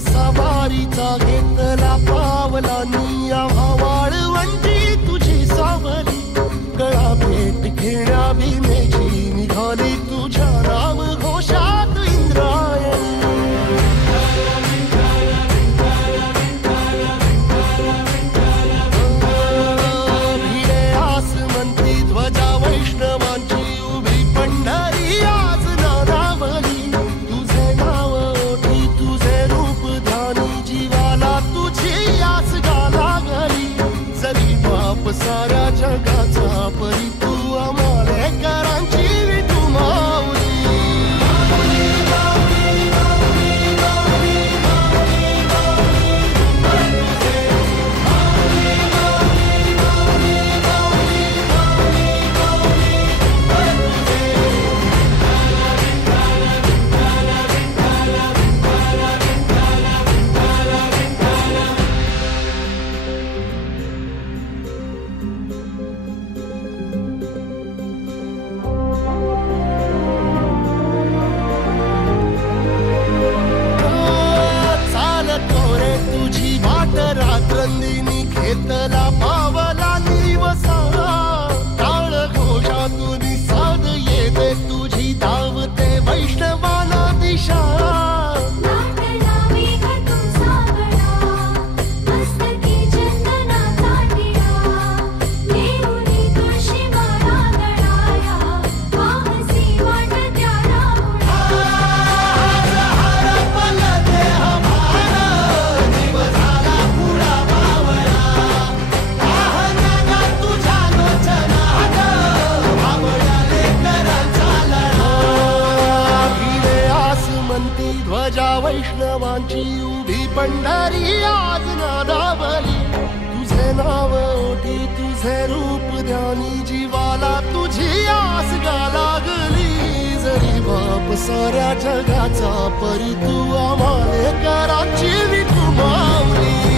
सवारीचा घेतला पावला निया वाळवंटी तुझी सावली गळा भेट घेण्या भीमेची निघाली तुझ्या राम घोषात इंद्रायणी भिडे आसमंती ध्वजा वैष्णवांची उभी पंढरी आज नानावली तुझे नाव ओठी तुझे रूप ध्यानी जीवाला तुझी आस गाला गली जरी बाप साऱ्या जगाचा परी तू आमालेकरांची विठू माऊली रात्रंदिनी घेतला पावला दिवसा टाळ घोषातून साध येते तुझी धावते वैष्णवाला दिशा ध्वजा वैष्णवांची उभी पंढरी आज नादावली तुझे नाव ओठी तुझे रूप ध्यानी जीवाला तुझी आस गा लागली जरी बाप साऱ्या जगाचा परी तू आमालेकरांची विठू माऊली